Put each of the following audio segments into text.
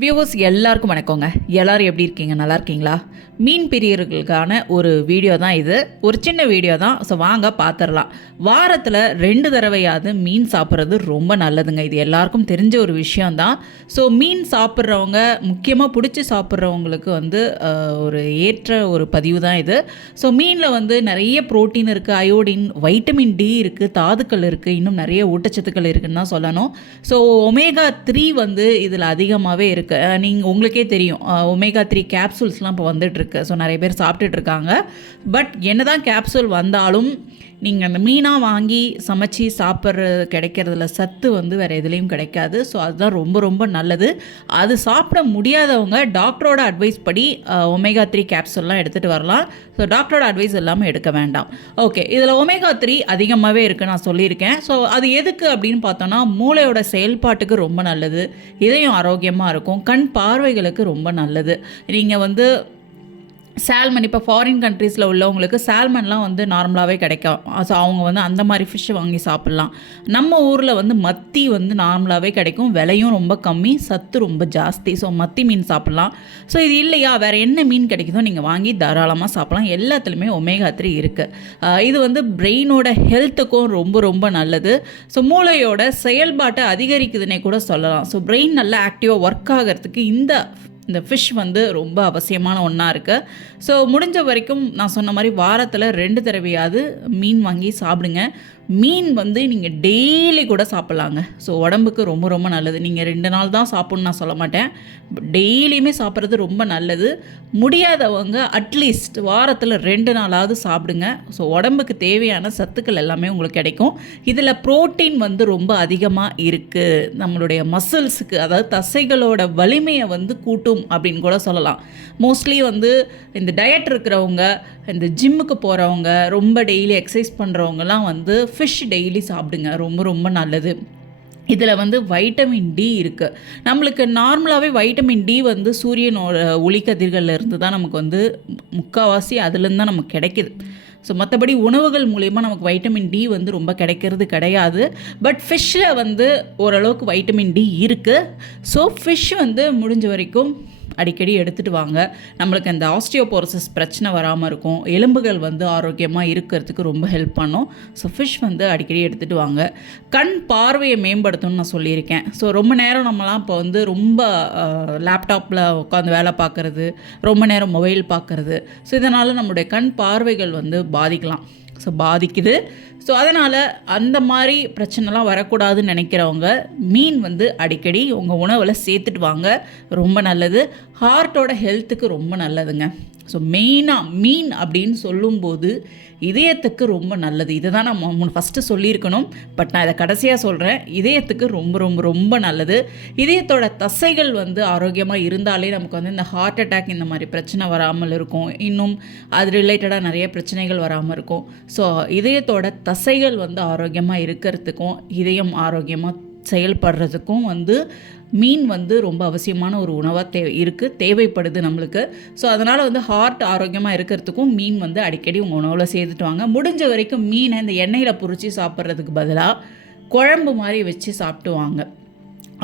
Viewers எல்லாருக்கும் வணக்கங்க. எல்லோரும் எப்படி இருக்கீங்க? நல்லா இருக்கீங்களா? மீன் பிரியர்களுக்கான ஒரு வீடியோ தான் இது. ஒரு சின்ன வீடியோ தான். ஸோ வாங்க பார்த்துடலாம். வாரத்தில் 2 தடவையாவது மீன் சாப்பிட்றது ரொம்ப நல்லதுங்க. இது எல்லாருக்கும் தெரிஞ்ச ஒரு விஷயந்தான். ஸோ மீன் சாப்பிட்றவங்க, முக்கியமாக பிடிச்சி சாப்பிட்றவங்களுக்கு ஒரு ஏற்ற ஒரு பதிவு தான் இது. ஸோ மீனில் நிறைய ப்ரோட்டீன் இருக்குது, அயோடின், வைட்டமின் டி இருக்குது, தாதுக்கள் இருக்குது, இன்னும் நிறைய ஊட்டச்சத்துக்கள் இருக்குதுன்னு தான் சொல்லணும். ஸோ ஒமேகா 3 இதில் அதிகமாகவே இருக்குது. நீங்கள் உங்களுக்கே தெரியும், ஒமேகா 3 கேப்சூல்ஸ்லாம் இப்போ வந்துட்டுருக்கு. ஸோ நிறைய பேர் சாப்பிட்டுட்ருக்காங்க. பட் என்ன தான் கேப்சூல் வந்தாலும் நீங்கள் அந்த மீனாக வாங்கி சமைச்சி சாப்பிட்றது கிடைக்கிறதுல சத்து வேறு எதுலேயும் கிடைக்காது. ஸோ அதுதான் ரொம்ப ரொம்ப நல்லது. அது சாப்பிட முடியாதவங்க டாக்டரோட அட்வைஸ் படி ஒமேகா 3 கேப்சூல்லாம் எடுத்துகிட்டு வரலாம். ஸோ டாக்டரோட அட்வைஸ் எல்லாமே எடுக்க வேண்டாம். ஓகே, இதில் ஒமேகா 3 அதிகமாகவே இருக்குது, நான் சொல்லியிருக்கேன். ஸோ அது எதுக்கு அப்படின்னு பார்த்தோன்னா, மூளையோட செயல்பாட்டுக்கு ரொம்ப நல்லது, இதயம் ஆரோக்கியமாக இருக்கும், கண் பார்வைகளுக்கு ரொம்ப நல்லது. நீங்கள் சால்மன், இப்போ ஃபாரின் கண்ட்ரீஸில் உள்ளவங்களுக்கு சால்மன்லாம் நார்மலாகவே கிடைக்கும். ஸோ அவங்க அந்த மாதிரி ஃபிஷ்ஷை வாங்கி சாப்பிட்லாம். நம்ம ஊரில் மத்தி நார்மலாகவே கிடைக்கும், விலையும் ரொம்ப கம்மி, சத்து ரொம்ப ஜாஸ்தி. ஸோ மத்தி மீன் சாப்பிட்லாம். ஸோ இது இல்லையா, வேறு என்ன மீன் கிடைக்குதோ நீங்கள் வாங்கி தாராளமாக சாப்பிட்லாம். எல்லாத்துலேயுமே ஒமேகா 3 இருக்குது. இது பிரெயினோட ஹெல்த்துக்கும் ரொம்ப ரொம்ப நல்லது. ஸோ மூளையோட செயல்பாட்டை அதிகரிக்குதுன்னே கூட சொல்லலாம். ஸோ பிரெயின் நல்லா ஆக்டிவாக ஒர்க் ஆகிறதுக்கு இந்த ஃபிஷ் ரொம்ப அவசியமான ஒன்றா இருக்குது. ஸோ முடிஞ்ச வரைக்கும் நான் சொன்ன மாதிரி வாரத்தில் 2 தடவையாவது மீன் வாங்கி சாப்பிடுங்க. மீன் நீங்கள் டெய்லி கூட சாப்பிட்லாங்க. ஸோ உடம்புக்கு ரொம்ப ரொம்ப நல்லது. நீங்கள் 2 நாள் தான் சாப்பிட்ணுன்னு நான் சொல்ல மாட்டேன், டெய்லியுமே சாப்பிட்றது ரொம்ப நல்லது. முடியாதவங்க அட்லீஸ்ட் வாரத்தில் 2 நாளாவது சாப்பிடுங்க. ஸோ உடம்புக்கு தேவையான சத்துக்கள் எல்லாமே உங்களுக்கு கிடைக்கும். இதில் ப்ரோட்டீன் ரொம்ப அதிகமாக இருக்குது. நம்மளுடைய மசில்ஸுக்கு, அதாவது தசைகளோட வலிமையை கூட்டும் அப்படின்னு கூட சொல்லலாம். மோஸ்ட்லி இந்த டயட் இருக்கிறவங்க, இந்த ஜிம்முக்கு போகிறவங்க, ரொம்ப டெய்லி எக்ஸசைஸ் பண்ணுறவங்கலாம் ஃபிஷ் டெய்லி சாப்பிடுங்க, ரொம்ப ரொம்ப நல்லது. இதில் வைட்டமின் டி இருக்குது. நம்மளுக்கு நார்மலாகவே வைட்டமின் டி சூரியனோட ஒளிக்கதிர்கள்லேருந்து தான் நமக்கு முக்கால்வாசி அதுலேருந்து தான் நமக்கு கிடைக்கிது. ஸோ மற்றபடி உணவுகள் மூலயமா நமக்கு வைட்டமின் டி ரொம்ப கிடைக்கிறது கிடையாது. பட் ஃபிஷ்ஷில் ஓரளவுக்கு வைட்டமின் டி இருக்குது. ஸோ ஃபிஷ் முடிஞ்ச வரைக்கும் அடிக்கடி எடுத்துகிட்டு வாங்க. நம்மளுக்கு அந்த ஆஸ்டியோபோரோசிஸ் பிரச்சனை வராமல் இருக்கும், எலும்புகள் ஆரோக்கியமாக இருக்கிறதுக்கு ரொம்ப ஹெல்ப் பண்ணும். ஸோ ஃபிஷ் அடிக்கடி எடுத்துகிட்டு வாங்க. கண் பார்வையை மேம்படுத்தணும்னு நான் சொல்லியிருக்கேன். ஸோ ரொம்ப நேரம் நம்மலாம் இப்போ ரொம்ப லேப்டாப்பில் உட்காந்து வேலை பார்க்குறது, ரொம்ப நேரம் மொபைல் பார்க்குறது, ஸோ இதனால் நம்மளுடைய கண் பார்வைகள் பாதிக்கலாம். ஸோ பாதிக்குது. ஸோ அதனால் அந்த மாதிரி பிரச்சனைலாம் வரக்கூடாதுன்னு நினைக்கிறவங்க மீன் அடிக்கடி உங்கள் உணவில் சேர்த்துட்டு வாங்க, ரொம்ப நல்லது. ஹார்ட்டோட ஹெல்த்துக்கு ரொம்ப நல்லதுங்க. ஸோ மெயினாக மீன் அப்படின்னு சொல்லும்போது இதயத்துக்கு ரொம்ப நல்லது. இதை தான் நான் ஃபஸ்ட்டு சொல்லியிருக்கணும், பட் நான் இதை கடைசியாக சொல்கிறேன். இதயத்துக்கு ரொம்ப ரொம்ப ரொம்ப நல்லது. இதயத்தோட தசைகள் ஆரோக்கியமாக இருந்தாலே நமக்கு இந்த ஹார்ட் அட்டாக் இந்த மாதிரி பிரச்சனை வராமல் இருக்கும். இன்னும் அது ரிலேட்டடாக நிறைய பிரச்சனைகள் வராமல் இருக்கும். ஸோ இதயத்தோட தசைகள் ஆரோக்கியமாக இருக்கிறதுக்கும், இதயம் ஆரோக்கியமாக செயல்படுறதுக்கும் மீன் ரொம்ப அவசியமான ஒரு உணவாக தேவைப்படுது நம்மளுக்கு. ஸோ அதனால் ஹார்ட் ஆரோக்கியமாக இருக்கிறதுக்கும் மீன் அடிக்கடி உங்கள் உணவில் சேர்த்துட்டு வாங்க. முடிஞ்ச வரைக்கும் மீனை இந்த எண்ணெயில் பொரித்து சாப்பிட்றதுக்கு பதிலாக குழம்பு மாதிரி வச்சு சாப்பிட்டு வாங்க.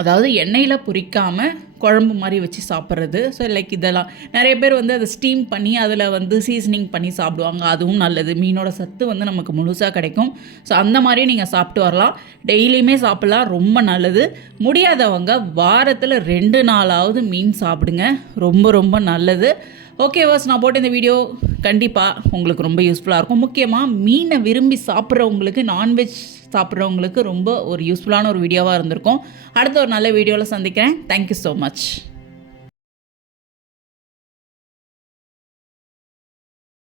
அதாவது எண்ணெயில் பொரிக்காமல் குழம்பு மாதிரி வச்சு சாப்பிட்றது. ஸோ லைக் இதெல்லாம் நிறைய பேர் அதை ஸ்டீம் பண்ணி அதில் சீசனிங் பண்ணி சாப்பிடுவாங்க. அதுவும் நல்லது. மீனோட சத்து நமக்கு முழுசாக கிடைக்கும். ஸோ அந்த மாதிரியும் நீங்கள் சாப்பிட்டு வரலாம். டெய்லியுமே சாப்பிட்லாம், ரொம்ப நல்லது. முடியாதவங்க வாரத்தில் 2 நாளாவது மீன் சாப்பிடுங்க, ரொம்ப ரொம்ப நல்லது. ஓகே வாஸ், நான் போட்ட இந்த வீடியோ கண்டிப்பாக உங்களுக்கு ரொம்ப யூஸ்ஃபுல்லாக இருக்கும். முக்கியமாக மீனை விரும்பி சாப்பிட்றவங்களுக்கு, நான்வெஜ் சாப்பிட்றவங்களுக்கு ரொம்ப ஒரு யூஸ்ஃபுல்லான ஒரு வீடியோவாக இருந்திருக்கும். அடுத்த ஒரு நல்ல வீடியோவில் சந்திக்கிறேன். Thank you so much.